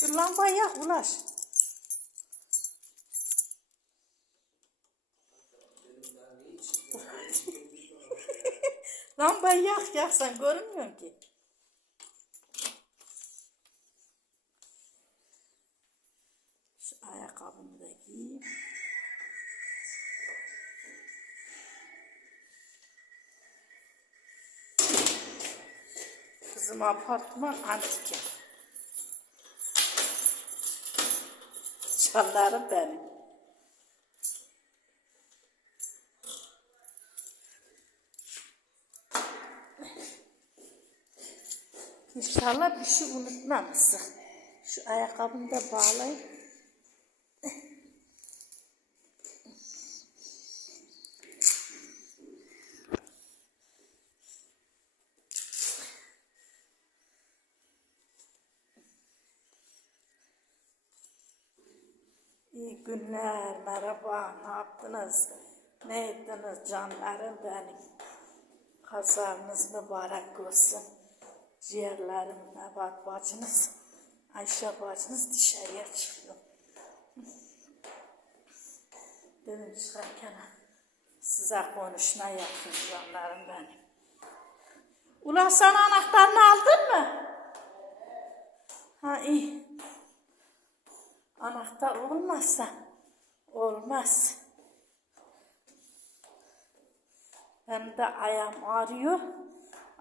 Şu lambayı yak ulaş. lambayı yak yak sen görünmüyorsun ki. Şu ayakkabımı da giyeyim. Bizim apartman antik ev. Canlarım benim. İnşallah bir şey unutmamışsın. Şu ayakkabımı da bağlayayım. İyi günler, merhaba, ne yaptınız? Ne ettiniz canlarım benim? Kazanız mübarek olsun. Ciğerlerim, Nebat bacınız, Ayşe bacınız dışarıya çıkıyor. Dedim çıkarken size konuşma yapayım canlarım benim. Ulan sen anahtarını aldın mı? Ha iyi. Anahtar olmazsa olmaz. Hem de ayağım ağrıyor.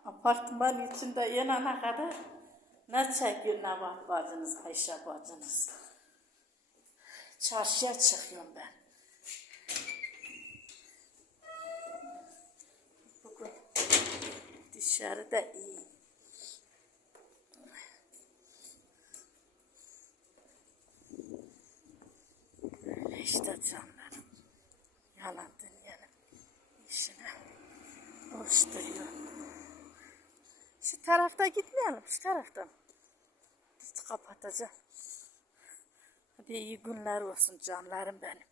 Apartman içinde inana kadar ne çekiyor ne var bacınız Ayşe bacınız. Çarşıya çıkıyorum ben. Bugün dışarıda iyi. İşte canlarım. Yalan dünyanın işine koşturuyor. Şu tarafta gitmeyelim, şu taraftan. Kapatacağım. Hadi iyi günler olsun canlarım benim.